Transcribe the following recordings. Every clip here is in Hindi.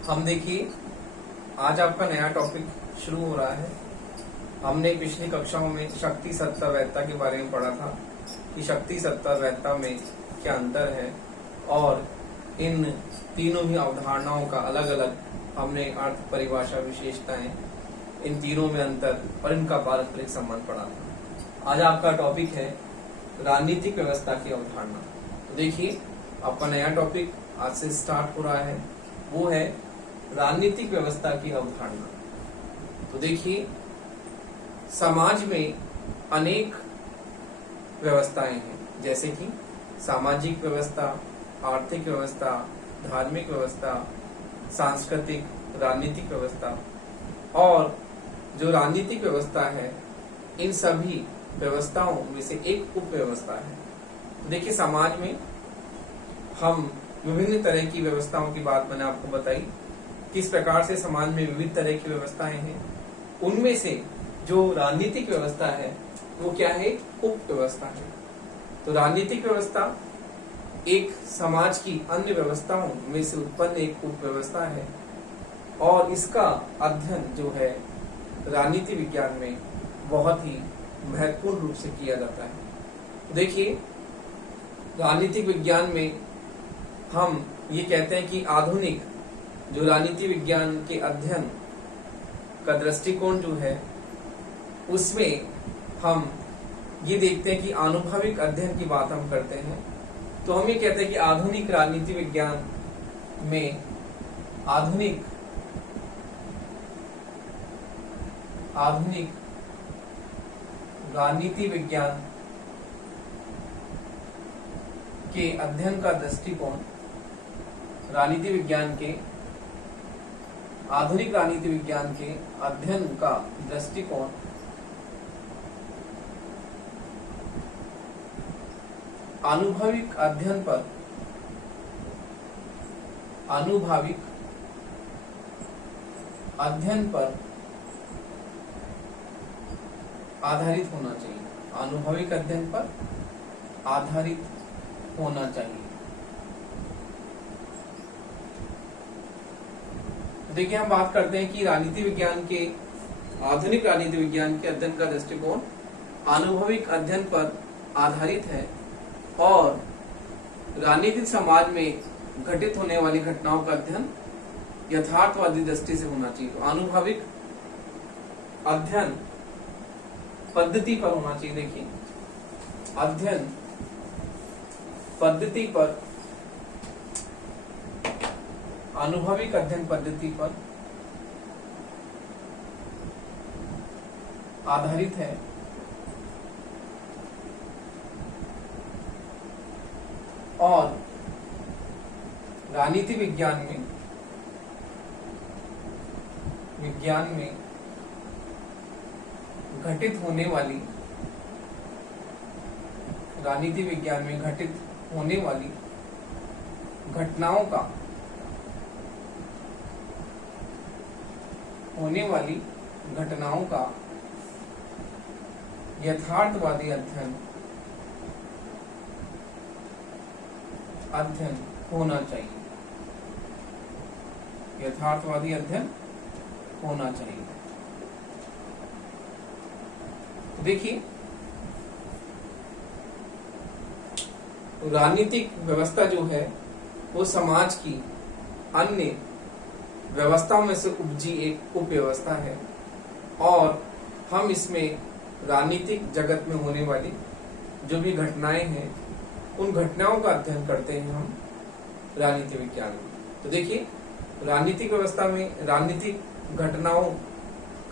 हम देखिए आज आपका नया टॉपिक शुरू हो रहा है। हमने पिछली कक्षाओं में शक्ति सत्ता वैधता के बारे में पढ़ा था कि शक्ति सत्ता वैधता में क्या अंतर है और इन तीनों ही अवधारणाओं का अलग अलग हमने अर्थ, परिभाषा, विशेषताएं, इन तीनों में अंतर और इनका पारस्परिक संबंध पढ़ा था। आज आपका टॉपिक है राजनीतिक व्यवस्था की अवधारणा। तो देखिए आपका नया टॉपिक आज से स्टार्ट हो रहा है, वो है राजनीतिक व्यवस्था की अवधारणा। तो देखिए समाज में अनेक व्यवस्थाएं हैं, जैसे कि सामाजिक व्यवस्था, आर्थिक व्यवस्था, धार्मिक व्यवस्था, सांस्कृतिक, राजनीतिक व्यवस्था। और जो राजनीतिक व्यवस्था है इन सभी व्यवस्थाओं में से एक उप व्यवस्था है। तो देखिए समाज में हम विभिन्न तरह की व्यवस्थाओं की बात मैंने आपको बताई, किस प्रकार से समाज में विविध तरह की व्यवस्थाएं हैं। उनमें से जो राजनीतिक व्यवस्था है वो क्या है? उप व्यवस्था है। तो राजनीतिक व्यवस्था एक समाज की अन्य व्यवस्थाओं में से उत्पन्न एक उप व्यवस्था है और इसका अध्ययन जो है राजनीति विज्ञान में बहुत ही महत्वपूर्ण रूप से किया जाता है। देखिए राजनीतिक विज्ञान में हम ये कहते हैं कि आधुनिक जो राजनीति विज्ञान के अध्ययन का दृष्टिकोण जो है उसमें हम ये देखते हैं कि आनुभविक अध्ययन की बात हम करते हैं। तो हम ये कहते हैं कि आधुनिक राजनीति विज्ञान में आधुनिक राजनीति विज्ञान के अध्ययन का दृष्टिकोण राजनीति विज्ञान के आधुनिक राजनीति विज्ञान के अध्ययन का दृष्टिकोण आनुभविक अध्ययन पर आधारित होना चाहिए। आनुभविक अध्ययन पर आधारित होना चाहिए। देखिए हम बात करते हैं कि राजनीति विज्ञान के आधुनिक राजनीति विज्ञान के अध्ययन का दृष्टिकोण आनुभविक अध्ययन पर आधारित है और राजनीतिक समाज में घटित होने वाली घटनाओं का अध्ययन यथार्थवादी दृष्टि से होना चाहिए। तो आनुभविक अध्ययन पद्धति पर होना चाहिए। देखिए अध्ययन पद्धति पर आनुभविक अध्ययन पद्धति पर आधारित है और राजनीति विज्ञान में घटित होने वाली राजनीति विज्ञान में घटित होने वाली घटनाओं का यथार्थवादी अध्ययन होना चाहिए। यथार्थवादी अध्ययन होना चाहिए। तो देखिए राजनीतिक व्यवस्था जो है वो समाज की अन्य व्यवस्थाओं में से उपजी एक उप व्यवस्था है और हम इसमें राजनीतिक जगत में होने वाली जो भी घटनाएं हैं उन घटनाओं का अध्ययन करते हैं हम राजनीति विज्ञान में। तो देखिए राजनीतिक व्यवस्था में राजनीतिक घटनाओं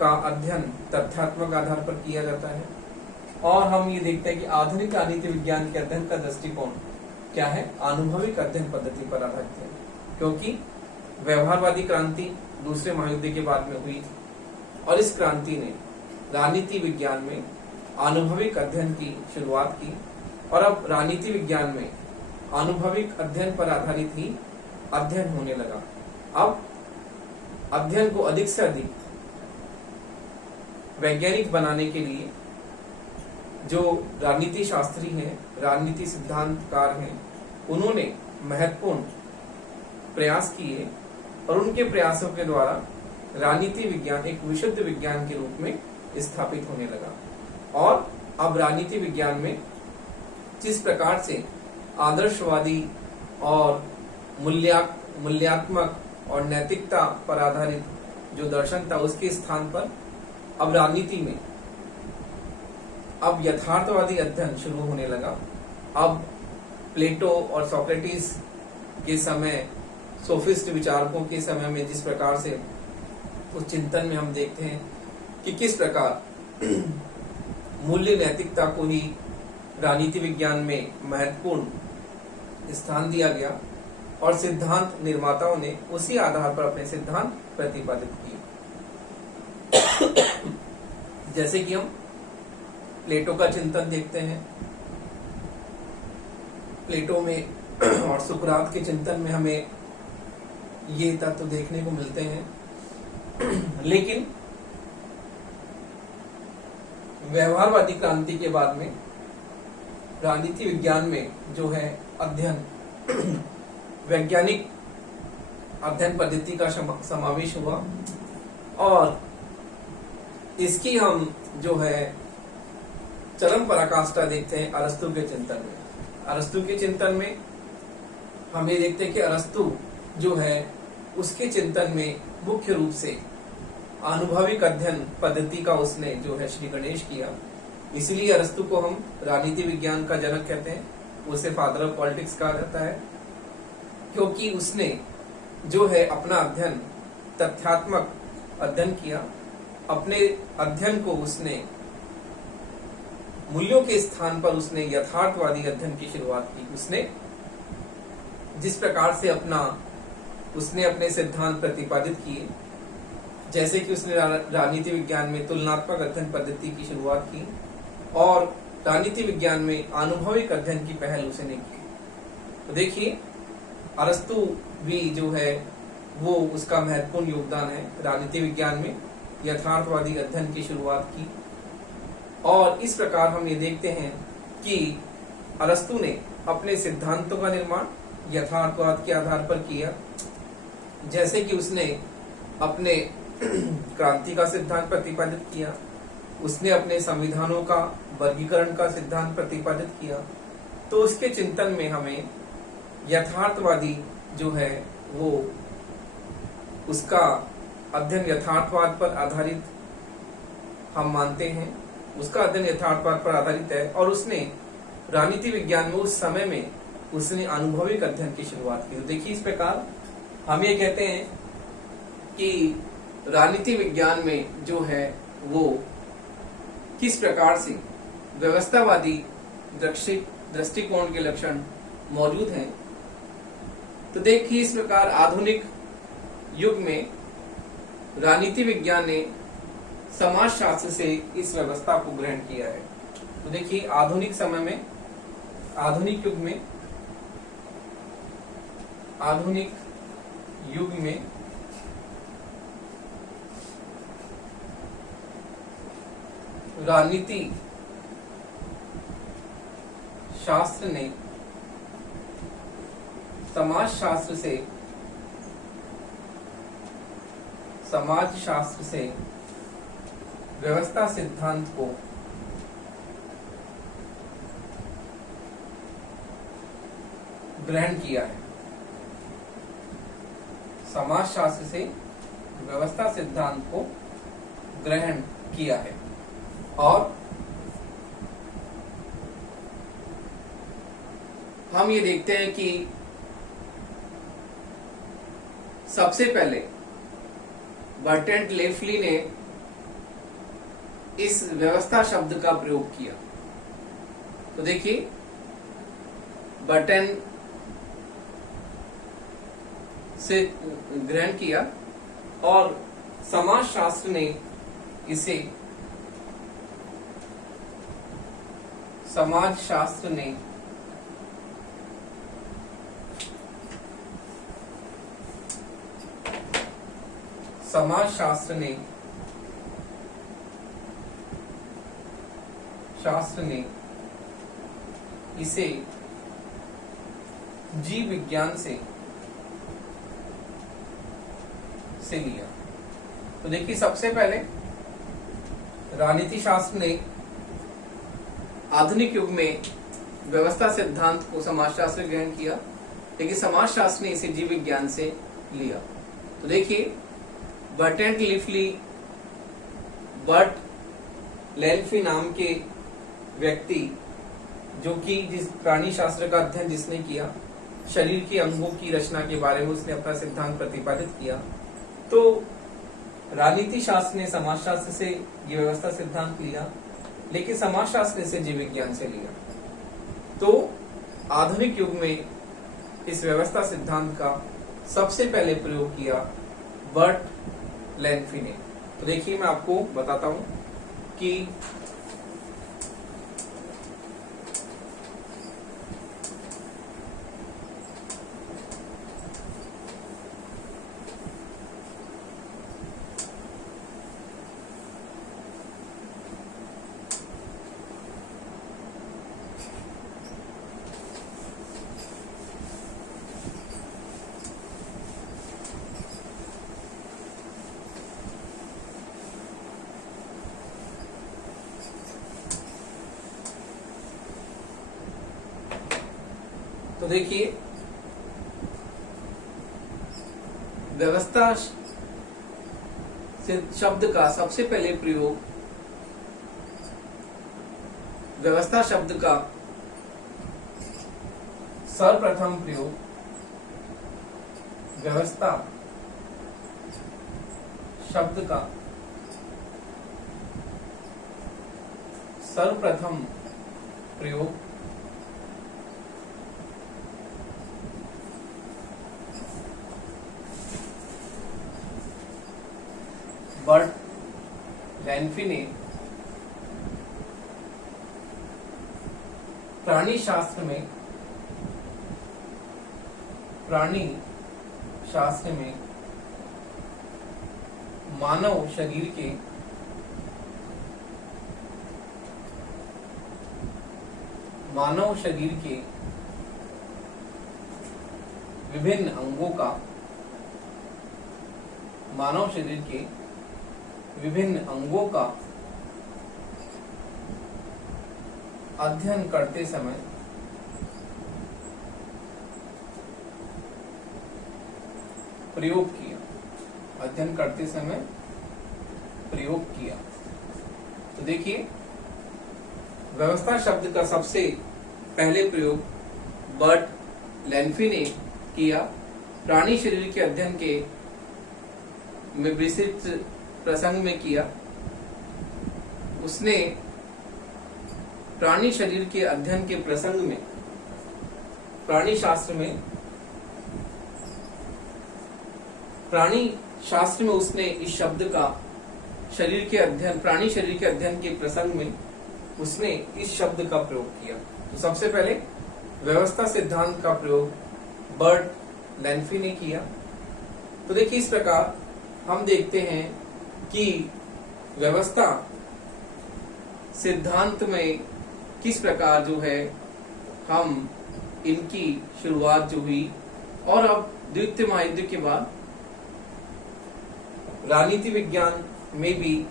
का अध्ययन तथ्यात्मक आधार पर किया जाता है और हम ये देखते हैं कि आधुनिक राजनीति विज्ञान के अध्ययन का दृष्टिकोण क्या है? अनुभविक अध्ययन पद्धति पर आधारित है, क्योंकि व्यवहारवादी क्रांति दूसरे महायुद्ध के बाद में हुई थी और इस क्रांति ने राजनीति विज्ञान में अनुभविक अध्ययन की शुरुआत की और अब राजनीति विज्ञान में अनुभविक अध्ययन पर आधारित ही अध्ययन होने लगा। अब अध्ययन को अधिक से अधिक वैज्ञानिक बनाने के लिए जो राजनीति शास्त्री हैं, राजनीति सिद्धांतकार हैं, उन्होंने महत्वपूर्ण प्रयास किए और उनके प्रयासों के द्वारा राजनीति विज्ञान एक विशुद्ध विज्ञान के रूप में स्थापित होने लगा। और अब राजनीति विज्ञान में जिस प्रकार से आदर्शवादी और मूल्यात्मक और नैतिकता पर आधारित जो दर्शन था उसके स्थान पर अब राजनीति में अब यथार्थवादी अध्ययन शुरू होने लगा। अब प्लेटो और सोक्रेटिस के समय, सोफिस्ट विचारकों के समय में जिस प्रकार से उस चिंतन में हम देखते हैं कि किस प्रकार मूल्य नैतिकता को ही राजनीति विज्ञान में महत्वपूर्ण स्थान दिया गया और सिद्धांत निर्माताओं ने उसी आधार पर अपने सिद्धांत प्रतिपादित किए। जैसे कि हम प्लेटो का चिंतन देखते हैं, प्लेटो में और सुकरात के चिंतन में हमें ये तत्व देखने को मिलते हैं। लेकिन व्यवहारवादी क्रांति के बाद में राजनीति विज्ञान में जो है अध्ययन, वैज्ञानिक अध्ययन पद्धति का समावेश हुआ और इसकी हम जो है चरम पराकाष्ठा देखते हैं अरस्तु के चिंतन में। अरस्तु के चिंतन में हम ये देखते हैं कि अरस्तु जो है उसके चिंतन में मुख्य रूप से आनुभविक अध्ययन पद्धति का उसने जो है श्री गणेश किया। इसलिए अरस्तु को हम राजनीति विज्ञान का जनक कहते हैं, उसे फादर ऑफ पॉलिटिक्स कहा जाता है, क्योंकि उसने जो है अपना अध्ययन तथ्यात्मक अध्ययन किया। अपने अध्ययन को उसने मूल्यों के स्थान पर उसने यथार्थवादी अध्ययन की शुरुआत की। उसने जिस प्रकार से उसने अपने सिद्धांत प्रतिपादित किए, जैसे कि उसने राजनीति विज्ञान में तुलनात्मक अध्ययन पद्धति की शुरुआत की और राजनीति विज्ञान में आनुभविक अध्ययन की पहल उसने की। तो देखिए अरस्तु भी जो है वो उसका महत्वपूर्ण योगदान है राजनीति विज्ञान में यथार्थवादी अध्ययन की शुरुआत की। और इस प्रकार हम ये देखते हैं कि अरस्तु ने अपने सिद्धांतों का निर्माण यथार्थवाद के आधार पर किया। जैसे कि उसने अपने क्रांति का सिद्धांत प्रतिपादित किया, उसने अपने संविधानों का वर्गीकरण का सिद्धांत प्रतिपादित किया। तो उसके चिंतन में हमें यथार्थवादी जो है वो उसका अध्ययन यथार्थवाद पर आधारित हम मानते हैं, उसका अध्ययन यथार्थवाद पर आधारित है। और उसने राजनीति विज्ञान में उस समय में उसने अनुभविक अध्ययन की शुरुआत की। तो देखिए इस प्रकार हम ये कहते हैं कि राजनीति विज्ञान में जो है वो किस प्रकार से व्यवस्थावादी दृष्टिकोण के लक्षण मौजूद हैं। तो देखिए इस प्रकार आधुनिक युग में राजनीति विज्ञान ने समाजशास्त्र से इस व्यवस्था को ग्रहण किया है। तो देखिए आधुनिक समय में, आधुनिक युग में राजनीति शास्त्र ने समाजशास्त्र से व्यवस्था सिद्धांत को ग्रहण किया है। समाजशास्त्र से व्यवस्था सिद्धांत को ग्रहण किया है। और हम ये देखते हैं कि सबसे पहले बर्ट्रैंड लेफली ने इस व्यवस्था शब्द का प्रयोग किया। तो देखिए बर्ट्रैंड से ग्रहण किया और समाजशास्त्र ने इसे समाजशास्त्र ने इसे जीव विज्ञान से से लिया। तो देखिए, सबसे पहले राजनीति शास्त्र ने आधुनिक युग में व्यवस्था सिद्धांत को समाजशास्त्र में ग्रहण किया, लेकिन समाजशास्त्र ने इसे जीव विज्ञान से लिया। तो देखिए, बर्टैंड लेल्फी नाम के व्यक्ति, जो कि जिस प्राणी शास्त्र का अध्ययन जिसने किया, शरीर के अंगों की रचना के बारे में उसने अपना सिद्धांत प्रतिपादित किया। तो राजनीति शास्त्र ने समाजशास्त्र से ये व्यवस्था सिद्धांत लिया, लेकिन समाजशास्त्र ने इसे जीव विज्ञान से लिया। तो आधुनिक युग में इस व्यवस्था सिद्धांत का सबसे पहले प्रयोग किया बर्ट लेल्फी ने। तो देखिए, मैं आपको बताता हूं कि देखिए, व्यवस्था शब्द का सबसे पहले प्रयोग, व्यवस्था शब्द का सर्वप्रथम प्रयोग, व्यवस्था शब्द का सर्वप्रथम प्रयोग बर्ट लेल्फी ने प्राणी शास्त्र में मानव शरीर के विभिन्न अंगों का, मानव शरीर के विभिन्न अंगों का अध्ययन करते समय प्रयोग किया। तो देखिए, व्यवस्था शब्द का सबसे पहले प्रयोग बर्ट लेल्फी ने किया, प्राणी शरीर के अध्ययन के में विस्तृत प्रसंग में किया। उसने प्राणी शरीर के अध्ययन के प्रसंग में, प्राणी शास्त्र में उसने इस शब्द का प्राणी शरीर के अध्ययन के प्रसंग में उसने इस शब्द का प्रयोग किया। तो सबसे पहले व्यवस्था सिद्धांत का प्रयोग बर्ट लेल्फी ने किया। तो देखिए, इस प्रकार हम देखते हैं कि व्यवस्था सिद्धांत में किस प्रकार जो है हम इनकी शुरुआत जो हुई, और अब द्वितीय महायुद्ध के बाद राजनीति विज्ञान में भी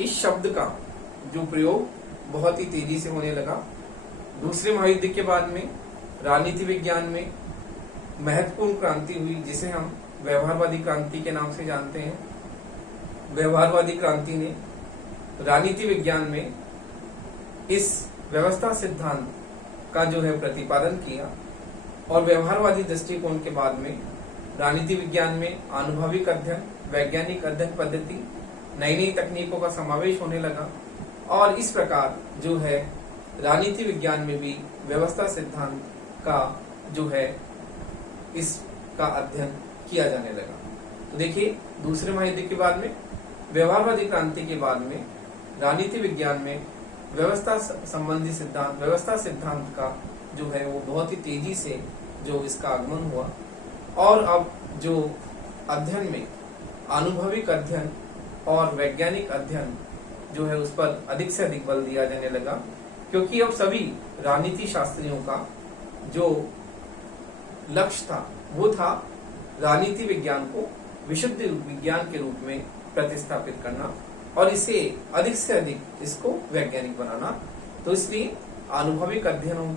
इस शब्द का जो प्रयोग बहुत ही तेजी से होने लगा। दूसरे महायुद्ध के बाद में राजनीति विज्ञान में महत्वपूर्ण क्रांति हुई, जिसे हम व्यवहारवादी क्रांति के नाम से जानते हैं। व्यवहारवादी क्रांति ने राजनीति विज्ञान में इस व्यवस्था सिद्धांत का जो है प्रतिपादन किया, और व्यवहारवादी दृष्टिकोण के बाद में राजनीति विज्ञान में आनुभविक अध्ययन, वैज्ञानिक अध्ययन पद्धति, नई नई तकनीकों का समावेश होने लगा, और इस प्रकार जो है राजनीति विज्ञान में भी व्यवस्था सिद्धांत का जो है इसका अध्ययन किया जाने लगा। तो देखिए, दूसरे महायुद्ध के बाद में, व्यवहारवादी क्रांति के बाद में राजनीति विज्ञान में व्यवस्था संबंधी सिद्धांत, व्यवस्था सिद्धांत का जो है वो बहुत ही तेजी से जो इसका आगमन हुआ, और अब जो अध्ययन में आनुभविक अध्ययन और वैज्ञानिक अध्ययन जो है उस पर अधिक से अधिक बल दिया जाने लगा, क्योंकि अब सभी राजनीति शास्त्रियों का जो लक्ष्य था वो था राजनीति विज्ञान को विशुद्ध विज्ञान के रूप में प्रतिस्थापित करना और इसे अधिक से अधिक इसको वैज्ञानिक बनाना। तो इसलिए आनुभविक अध्ययनों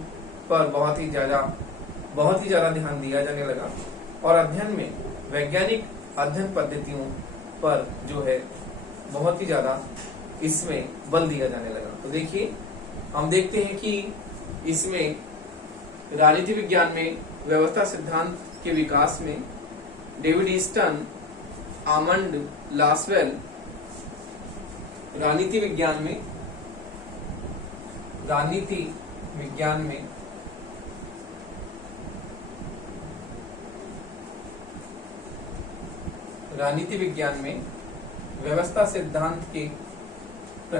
पर बहुत ही ज्यादा ध्यान दिया जाने लगा और अध्ययन में वैज्ञानिक अध्ययन पद्धतियों पर जो है बहुत ही ज्यादा इसमें बल दिया जाने लगा। तो देखिए, हम देखते हैं कि इसमें राजनीति विज्ञान में व्यवस्था सिद्धांत के विकास में डेविड ईस्टन, आमंड लासवेल, राजनीति विज्ञान में व्यवस्था सिद्धांत के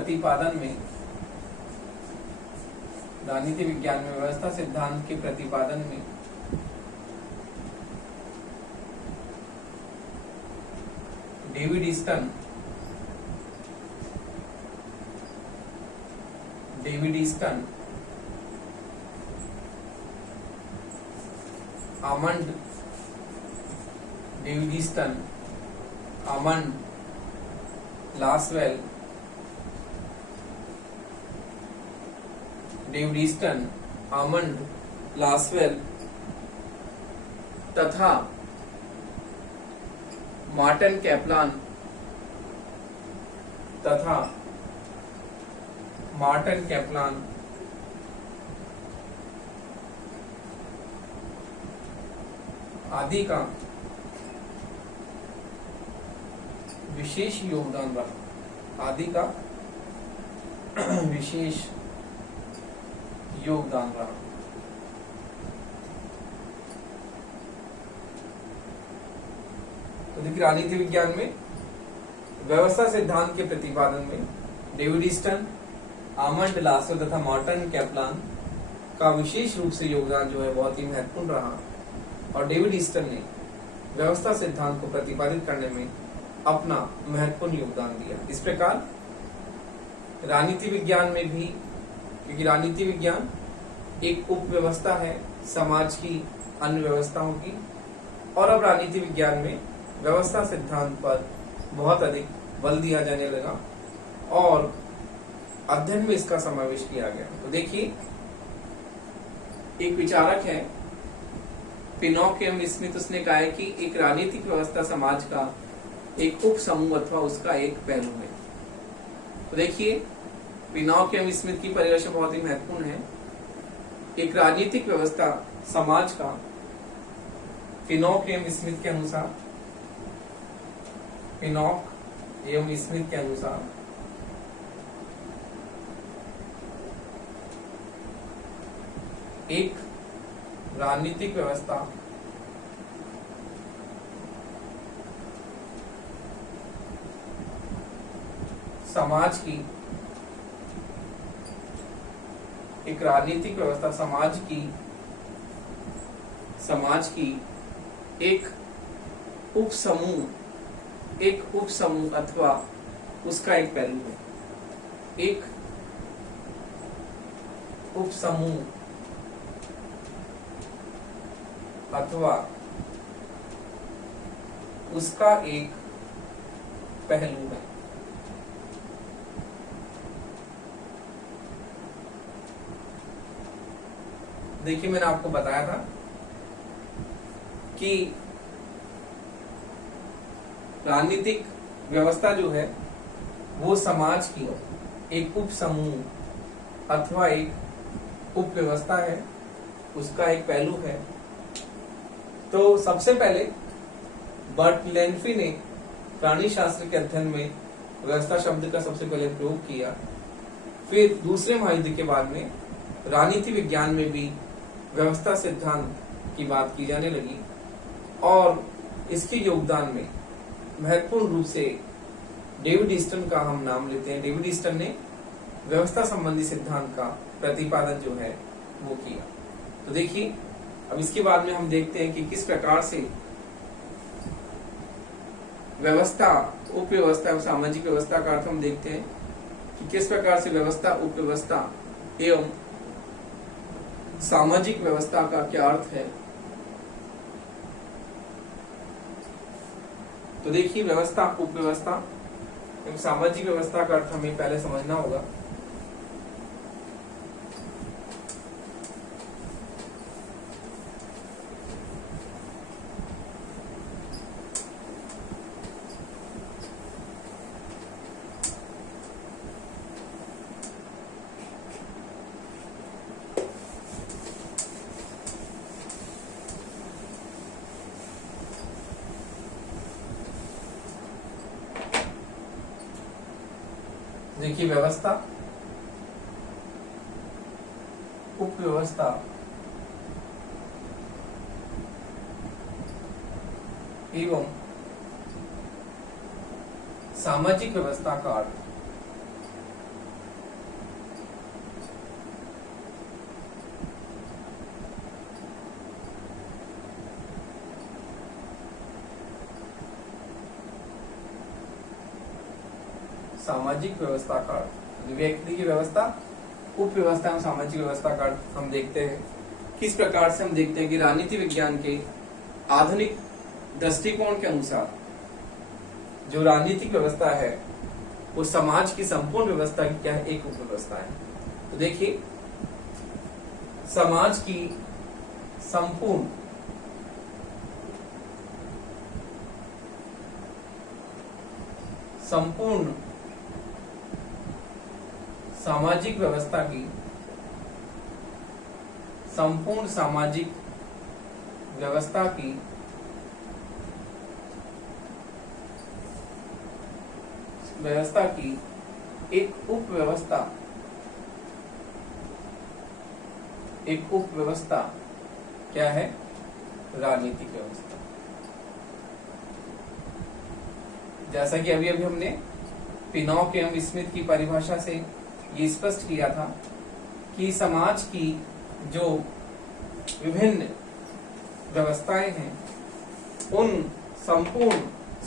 प्रतिपादन में डेविड ईस्टन, आमंड लासवेल, तथा मार्टिन कैप्लान आदि का विशेष योगदान रहा। तो देखिए, राजनीति विज्ञान में व्यवस्था सिद्धांत के प्रतिपादन में डेविड ईस्टन, आमंड लासवेल तथा मार्टिन कैप्लान का विशेष रूप से योगदान जो है बहुत ही महत्वपूर्ण रहा और डेविड ईस्टन ने व्यवस्था सिद्धांत को प्रतिपादित करने में अपना महत्वपूर्ण योगदान दिया। इस प्रकार राजनीति विज्ञान में भी, क्योंकि राजनीति विज्ञान एक उप व्यवस्था है समाज की अन्य व्यवस्थाओं की, और अब राजनीति विज्ञान में व्यवस्था सिद्धांत पर बहुत अधिक बल दिया जाने लगा और अध्ययन में इसका समावेश किया गया। तो देखिए, एक विचारक है पिनॉक एम स्मिथ, उसने कहा है कि एक राजनीतिक व्यवस्था समाज का एक उप समूह अथवा उसका एक पहलू है। तो देखिए, पिनॉक एम स्मिथ की परिभाषा बहुत ही महत्वपूर्ण है। एक राजनीतिक व्यवस्था समाज का पिनॉक एम स्मिथ के अनुसार एक राजनीतिक व्यवस्था समाज की एक उप समूह अथवा उसका एक पहलू है। एक उप समूह अथवा उसका एक पहलू है। देखिए, मैंने आपको बताया था कि राजनीतिक व्यवस्था जो है वो समाज की एक उप समूह अथवा एक उप व्यवस्था है, उसका एक पहलू है। तो सबसे पहले बर्टलेन्फी ने प्राणी शास्त्र के अध्ययन में व्यवस्था शब्द का सबसे पहले प्रयोग किया। फिर दूसरे महायुद्ध के बाद में राजनीति विज्ञान में भी व्यवस्था सिद्धांत की बात की जाने लगी और इसके योगदान में महत्वपूर्ण रूप से डेविड ईस्टन का हम नाम लेते हैं। डेविड ईस्टन ने व्यवस्था संबंधी सिद्धांत का प्रतिपादन जो है वो किया। तो देखिए, अब इसके बाद में हम देखते हैं कि किस प्रकार से व्यवस्था, उप व्यवस्था और सामाजिक व्यवस्था का अर्थ हम देखते हैं कि किस प्रकार से व्यवस्था, उप व्यवस्था एवं सामाजिक व्यवस्था का क्या अर्थ है। तो देखिए व्यवस्था, उपव्यवस्था एवं सामाजिक व्यवस्था का अर्थ हमें पहले समझना होगा। देखिए व्यवस्था, उपव्यवस्था एवं सामाजिक व्यवस्था का अर्थ। सामाजिक व्यवस्था का अर्थ, व्यक्ति की व्यवस्था, उपव्यवस्था एवं सामाजिक व्यवस्था का अर्थ हम देखते हैं। किस प्रकार से हम देखते हैं कि राजनीति विज्ञान के आधुनिक दृष्टिकोण के अनुसार जो राजनीतिक व्यवस्था है वो समाज की संपूर्ण व्यवस्था की क्या है, एक उपव्यवस्था है। तो देखिए समाज की संपूर्ण सामाजिक व्यवस्था की, संपूर्ण सामाजिक व्यवस्था की एक उपव्यवस्था क्या है, राजनीतिक व्यवस्था। जैसा कि अभी अभी हमने पिनॉक एवं स्मिथ की परिभाषा से ये स्पष्ट किया था कि समाज की जो विभिन्न व्यवस्थाएं हैं उन संपूर्ण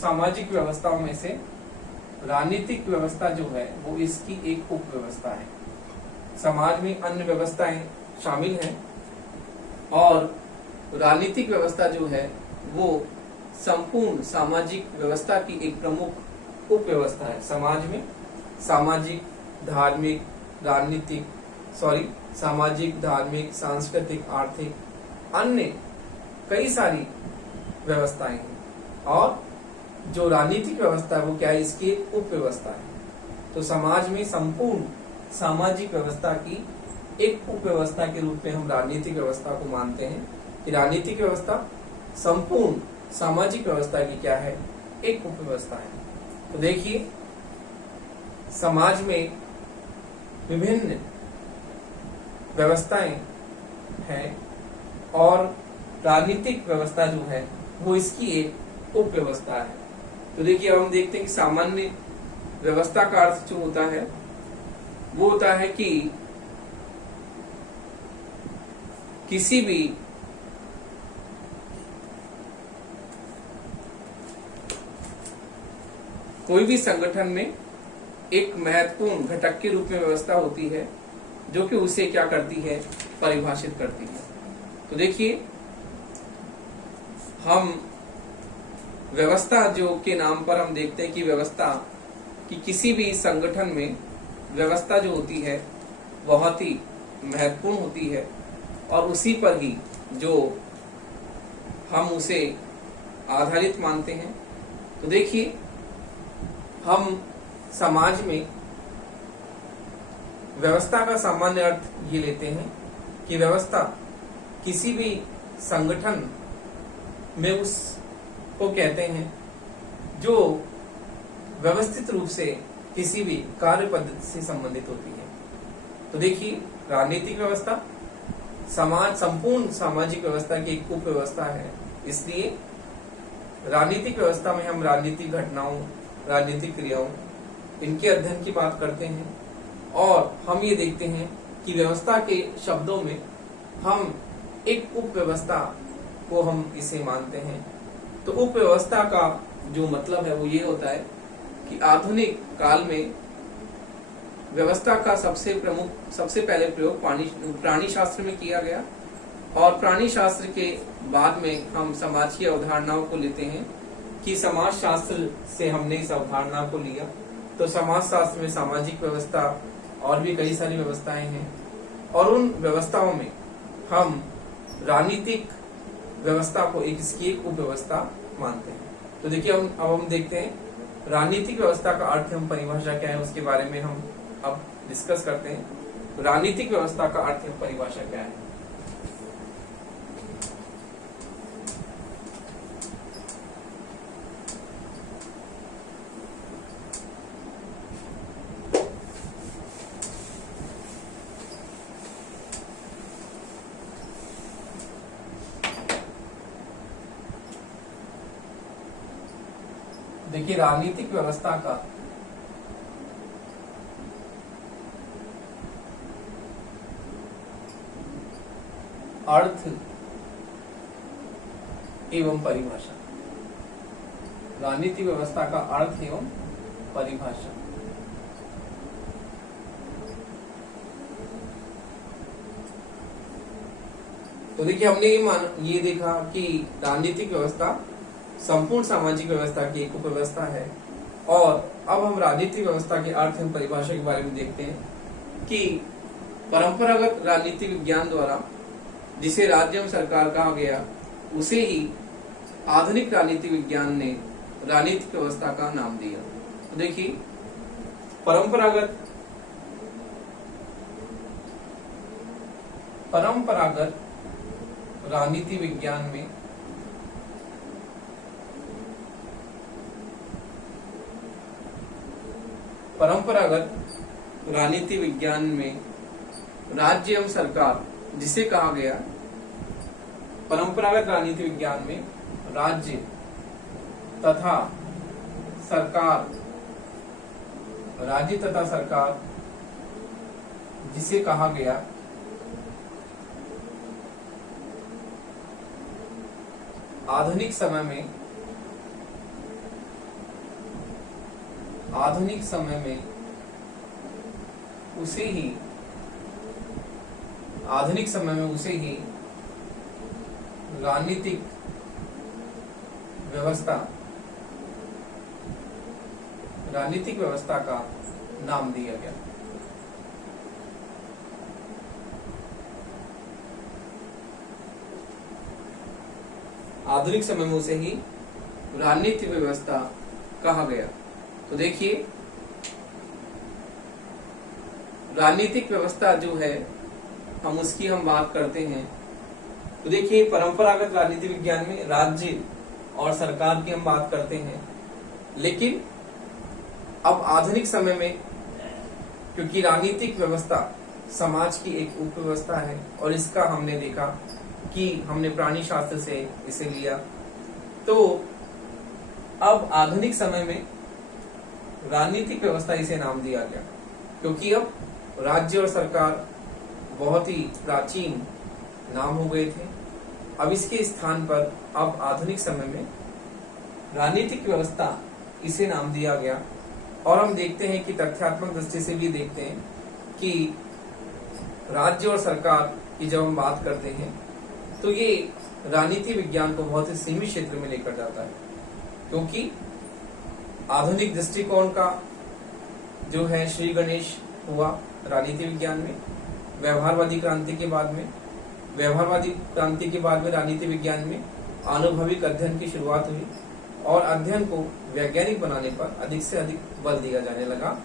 सामाजिक व्यवस्थाओं में से राजनीतिक व्यवस्था जो है वो इसकी एक उपव्यवस्था है। समाज में अन्य व्यवस्थाएं शामिल हैं और राजनीतिक व्यवस्था जो है वो संपूर्ण सामाजिक व्यवस्था की एक प्रमुख उपव्यवस्था है। समाज में सामाजिक, धार्मिक, सांस्कृतिक, आर्थिक, अन्य कई सारी व्यवस्थाएं हैं और जो राजनीतिक व्यवस्था है वो क्या है, इसकी एक उपव्यवस्था है। तो समाज में संपूर्ण सामाजिक व्यवस्था की एक उपव्यवस्था के रूप में हम राजनीतिक व्यवस्था को मानते हैं कि राजनीतिक व्यवस्था संपूर्ण सामाजिक व्यवस्था की क्या है, एक उपव्यवस्था है। तो देखिए समाज में विभिन्न व्यवस्थाएं हैं और राजनीतिक व्यवस्था जो है वो इसकी एक उपव्यवस्था है। तो देखिए अब हम देखते हैं कि सामान्य व्यवस्था का अर्थ जो होता है वो होता है कि किसी भी कोई भी संगठन में एक महत्वपूर्ण घटक के रूप में व्यवस्था होती है जो कि उसे क्या करती है, परिभाषित करती है। तो देखिए हम व्यवस्था जो के नाम पर हम देखते हैं कि व्यवस्था कि किसी भी संगठन में व्यवस्था जो होती है बहुत ही महत्वपूर्ण होती है और उसी पर ही जो हम उसे आधारित मानते हैं। तो देखिए हम समाज में व्यवस्था का सामान्य अर्थ ये लेते हैं कि व्यवस्था किसी भी संगठन में उसको कहते हैं जो व्यवस्थित रूप से किसी भी कार्य पद्धति से संबंधित होती है। तो देखिए राजनीतिक व्यवस्था संपूर्ण सामाजिक व्यवस्था की एक उपव्यवस्था है। इसलिए राजनीतिक व्यवस्था में हम राजनीतिक घटनाओं, राजनीतिक क्रियाओं, इनके अध्ययन की बात करते हैं और हम ये देखते हैं कि व्यवस्था के शब्दों में हम एक उपव्यवस्था को हम इसे मानते हैं। तो उपव्यवस्था का जो मतलब है वो ये होता है कि आधुनिक काल में व्यवस्था का सबसे पहले प्रयोग प्राणी शास्त्र में किया गया और प्राणी शास्त्र के बाद में हम समाज की अवधारणाओं को लेते हैं कि समाज शास्त्र से हमने इस अवधारणा को लिया। तो समाज शास्त्र में सामाजिक व्यवस्था और भी कई सारी व्यवस्थाएं हैं, और उन व्यवस्थाओं में हम राजनीतिक व्यवस्था को इसकी एक उपव्यवस्था मानते हैं। तो देखिए अब हम देखते हैं राजनीतिक व्यवस्था का अर्थ एवं परिभाषा क्या है, उसके बारे में हम अब डिस्कस करते हैं। राजनीतिक व्यवस्था का अर्थ एवं परिभाषा क्या है। देखिए राजनीतिक व्यवस्था का अर्थ एवं परिभाषा, राजनीतिक व्यवस्था का अर्थ एवं परिभाषा। तो देखिए हमने ये देखा कि राजनीतिक व्यवस्था संपूर्ण सामाजिक व्यवस्था की एक उपव्यवस्था है, और अब हम राजनीतिक व्यवस्था के अर्थ एवं परिभाषा के बारे में देखते हैं कि परंपरागत राजनीतिक विज्ञान द्वारा जिसे राज्य एवं सरकार कहा गया, उसे ही आधुनिक राजनीतिक विज्ञान ने राजनीतिक व्यवस्था का नाम दिया। तो देखिए परंपरागत राजनीति विज्ञान में राज्य एवं सरकार जिसे कहा गया, परंपरागत राजनीति विज्ञान में राज्य तथा सरकार जिसे कहा गया आधुनिक समय में उसे ही राजनीतिक व्यवस्था का नाम दिया गया। आधुनिक समय में उसे ही राजनीतिक व्यवस्था कहा गया। तो देखिए राजनीतिक व्यवस्था जो है हम बात करते हैं। तो देखिए परंपरागत राजनीति विज्ञान में राज्य और सरकार की हम बात करते हैं, लेकिन अब आधुनिक समय में क्योंकि राजनीतिक व्यवस्था समाज की एक उपव्यवस्था है, और इसका हमने देखा कि हमने प्राणी शास्त्र से इसे लिया, तो अब आधुनिक समय में राजनीतिक व्यवस्था इसे नाम दिया गया, क्योंकि अब राज्य और सरकार बहुत ही प्राचीन नाम हो गए थे। अब इसके स्थान पर अब आधुनिक समय में राजनीतिक व्यवस्था इसे नाम दिया गया। और हम देखते हैं कि तथ्यात्मक दृष्टि से भी देखते हैं कि राज्य और सरकार की जब हम बात करते हैं तो ये राजनीति विज्ञान को बहुत ही सीमित क्षेत्र में लेकर जाता है, क्योंकि आधुनिक दृष्टिकोण का जो है श्री गणेश हुआ राजनीति विज्ञान में। व्यवहारवादी क्रांति के बाद में राजनीति विज्ञान में आनुभविक अध्ययन की शुरुआत हुई, और अध्ययन को वैज्ञानिक बनाने पर अधिक से अधिक बल दिया जाने लगा।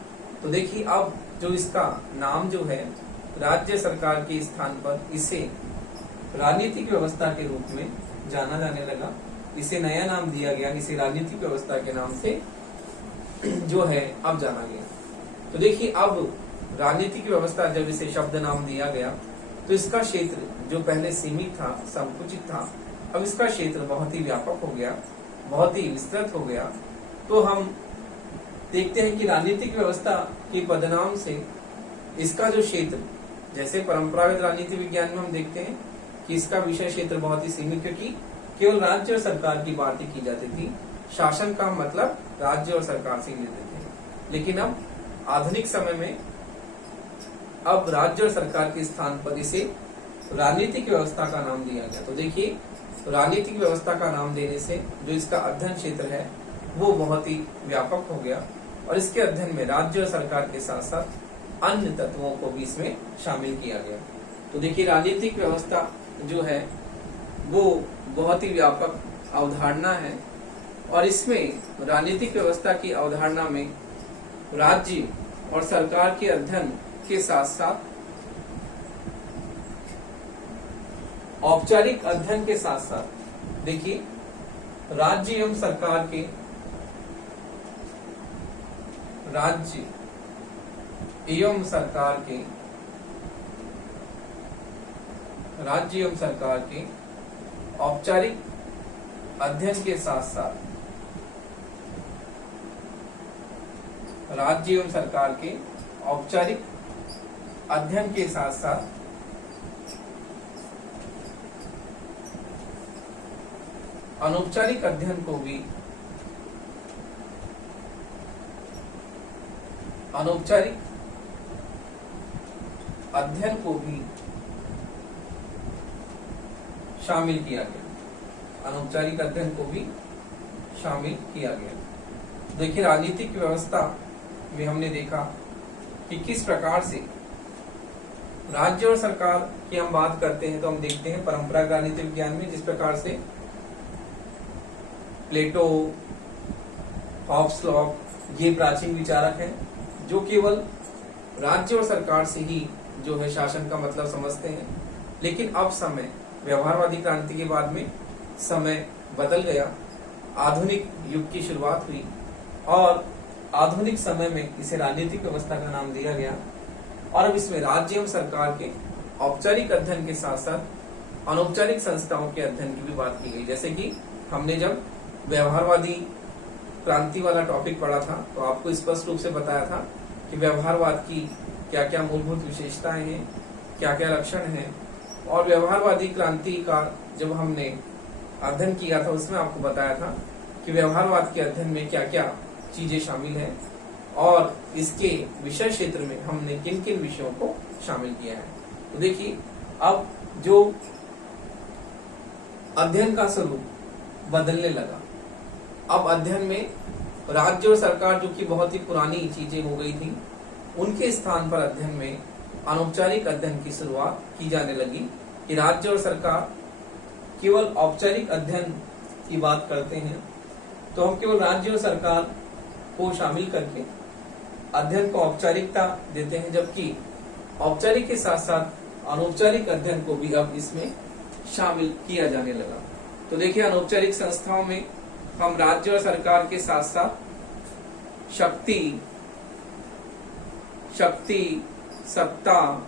तो देखिए अब जो इसका नाम जो है राज्य सरकार के स्थान पर इसे राजनीतिक व्यवस्था के रूप में जाना जाने लगा। इसे नया नाम दिया गया, इसे राजनीतिक व्यवस्था के नाम से जो है अब जाना गया। तो देखिए अब राजनीतिक व्यवस्था जब इसे शब्द नाम दिया गया तो इसका क्षेत्र जो पहले सीमित था, संकुचित था, अब इसका क्षेत्र बहुत ही व्यापक हो गया, बहुत ही विस्तृत हो गया। तो हम देखते हैं कि राजनीतिक व्यवस्था के पदनाम से इसका जो क्षेत्र, जैसे परंपरागत राजनीति विज्ञान में हम देखते हैं कि इसका विषय क्षेत्र बहुत ही सीमित, क्योंकि केवल राज्य और सरकार की बात ही की जाती थी, शासन का मतलब राज्य और सरकार से लेते थे। लेकिन अब आधुनिक समय में अब राज्य और सरकार के स्थान पर इसे राजनीतिक व्यवस्था का नाम दिया गया। तो देखिए राजनीतिक व्यवस्था का नाम देने से जो इसका अध्ययन क्षेत्र है वो बहुत ही व्यापक हो गया और इसके अध्ययन में राज्य और सरकार के साथ साथ अन्य तत्वों को भी इसमें शामिल किया गया। तो देखिए राजनीतिक व्यवस्था जो है वो बहुत ही व्यापक अवधारणा है और इसमें राजनीतिक व्यवस्था की अवधारणा में राज्य और सरकार के अध्ययन के साथ साथ औपचारिक अध्ययन के साथ साथ देखिए राज्य एवं सरकार के राज्य एवं सरकार के राज्य एवं सरकार के औपचारिक अध्ययन के साथ साथ राज्य एवं सरकार के औपचारिक अध्ययन के साथ साथ अनौपचारिक अध्ययन को भी अनौपचारिक अध्ययन को भी शामिल किया गया। अनौपचारिक अध्ययन को भी शामिल किया गया। देखिए राजनीतिक व्यवस्था में हमने देखा कि किस प्रकार से राज्य और सरकार की हम बात करते हैं तो हम देखते हैं परंपरागत राजनीतिक विज्ञान में जिस प्रकार से प्लेटो, हॉब्स लॉक ये प्राचीन विचारक हैं जो केवल राज्य और सरकार से ही जो है शासन का मतलब समझते हैं। लेकिन अब समय व्यवहारवादी क्रांति के बाद में समय बदल गया, आधुनिक युग की शुरुआत हुई और आधुनिक समय में इसे राजनीतिक व्यवस्था का नाम दिया गया और अब इसमें राज्य एवं सरकार के औपचारिक अध्ययन के साथ साथ अनौपचारिक संस्थाओं के अध्ययन की भी बात की गई। जैसे कि हमने जब व्यवहारवादी क्रांति वाला टॉपिक पढ़ा था तो आपको स्पष्ट रूप से बताया था कि व्यवहारवाद की क्या क्या मूलभूत विशेषताएं हैं, क्या क्या लक्षण हैं और व्यवहारवादी क्रांति का जब हमने अध्ययन किया था उसमें आपको बताया था कि व्यवहारवाद के अध्ययन में क्या क्या चीजें शामिल हैं और इसके विषय क्षेत्र में हमने किन किन विषयों को शामिल किया है। तो देखिए अब जो अध्ययन का स्वरूप बदलने लगा, अब अध्ययन में राज्य और सरकार जो कि बहुत ही पुरानी चीजें हो गई थी उनके स्थान पर अध्ययन में अनौपचारिक अध्ययन की शुरुआत की जाने लगी कि राज्य और सरकार केवल औपचारिक अध्ययन की बात करते हैं तो हम केवल राज्य और सरकार को शामिल करके अध्ययन को औपचारिकता देते हैं, जबकि औपचारिक के साथ साथ अनौपचारिक अध्ययन को भी अब इसमें शामिल किया जाने लगा। तो देखिए अनौपचारिक संस्थाओं में हम राज्य और सरकार के साथ साथ शक्ति, सत्ता,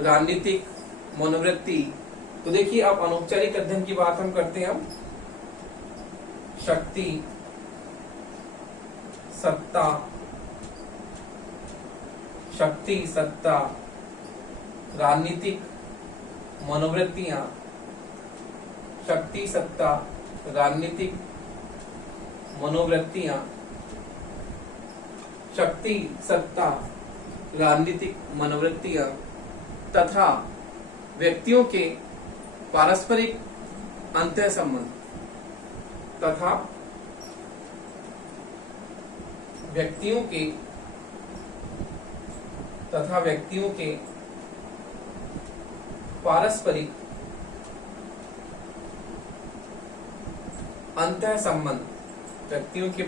राजनीतिक मनोवृत्ति। तो देखिए अब अनौपचारिक अध्ययन की बात हम करते हैं। शक्ति, सत्ता, राजनीतिक मनोवृत्तियां, शक्ति, सत्ता, राजनीतिक मनोवृत्तियां, शक्ति, सत्ता, राजनीतिक मनोवृत्तियां तथा व्यक्तियों के पारस्परिक अंतः संबंध तथा व्यक्तियों के पारस्परिक अंतः संबंध, व्यक्तियों के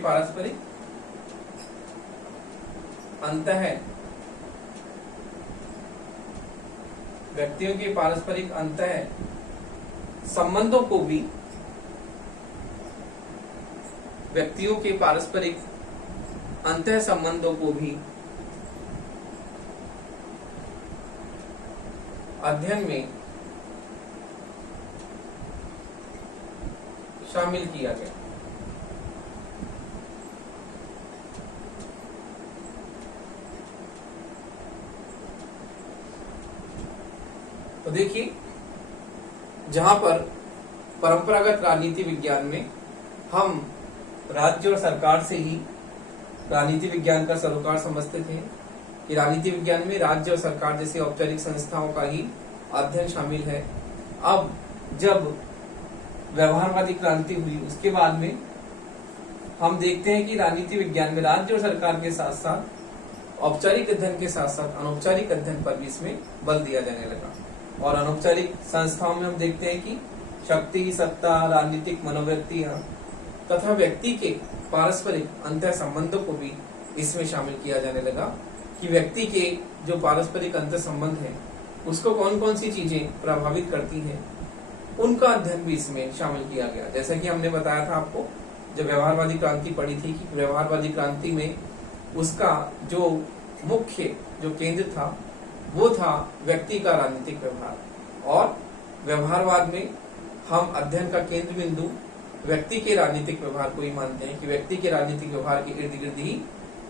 पारस्परिक अंतः संबंधों को भी व्यक्तियों के पारस्परिक अंतः संबंधों को भी अध्ययन में शामिल किया गया। तो देखिए जहां पर परंपरागत राजनीति विज्ञान में हम राज्य और सरकार से ही राजनीति विज्ञान का सरोकार समझते थे कि राजनीति विज्ञान में राज्य और सरकार जैसी औपचारिक संस्थाओं का ही अध्ययन शामिल है। अब जब व्यवहारवादी क्रांति हुई उसके बाद में हम देखते हैं कि राजनीति विज्ञान में राज्य और सरकार के साथ साथ औपचारिक अध्ययन के साथ साथ अनौपचारिक अध्ययन पर भी इसमें बल दिया जाने लगा। और अनौपचारिक संस्थाओं में हम देखते हैं कि शक्ति, सत्ता, राजनीतिक मनोवृत्तियां तथा व्यक्ति के पारस्परिक अंतर संबंधों को भी इसमें शामिल किया जाने लगा कि व्यक्ति के जो पारस्परिक अंतर संबंध है उसको कौन कौन सी चीजें प्रभावित करती हैं, उनका अध्ययन भी इसमें शामिल किया गया। जैसा कि हमने बताया था आपको जब व्यवहारवादी क्रांति पढ़ी थी कि व्यवहारवादी क्रांति में उसका जो मुख्य जो केंद्र था वो था व्यक्ति का राजनीतिक व्यवहार, और व्यवहारवाद में हम अध्ययन का केंद्र बिंदु व्यक्ति के राजनीतिक व्यवहार को ही मानते हैं कि व्यक्ति के राजनीतिक व्यवहार के इर्द गिर्द ही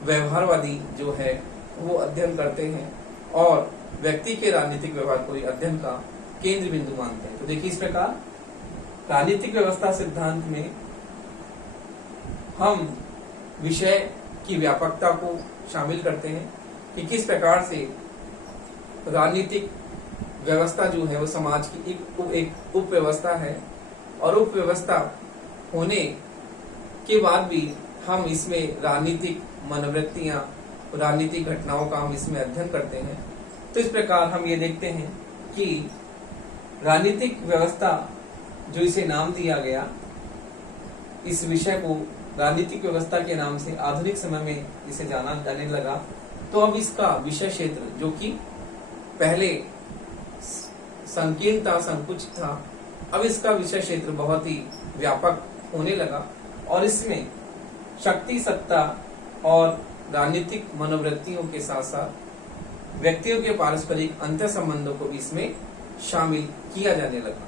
व्यवहारवादी जो है वो अध्ययन करते हैं और व्यक्ति के राजनीतिक व्यवहार को ही अध्ययन का केंद्र बिंदु मानते हैं। तो देखिए इस प्रकार राजनीतिक व्यवस्था सिद्धांत में हम विषय की व्यापकता को शामिल करते हैं कि किस प्रकार से राजनीतिक व्यवस्था जो है वो समाज की एक उप व्यवस्था है, और उप व्यवस्था होने के बाद भी हम इसमें राजनीतिक मनोवृत्तियां, राजनीतिक घटनाओं का हम इसमें अध्ययन करते हैं। तो इस प्रकार हम ये देखते हैं कि राजनीतिक व्यवस्था जो इसे नाम दिया गया, इस विषय को राजनीतिक व्यवस्था के नाम से आधुनिक समय में इसे जाना जाने लगा। तो अब इसका विषय क्षेत्र जो कि पहले संकीर्ण था, संकुचित था, अब इसका विषय क्षेत्र बहुत ही व्यापक होने लगा और इसमें शक्ति, सत्ता और राजनीतिक मनोवृत्तियों के साथ साथ व्यक्तियों के पारस्परिक अंतर संबंधों को भी इसमें शामिल किया जाने लगा।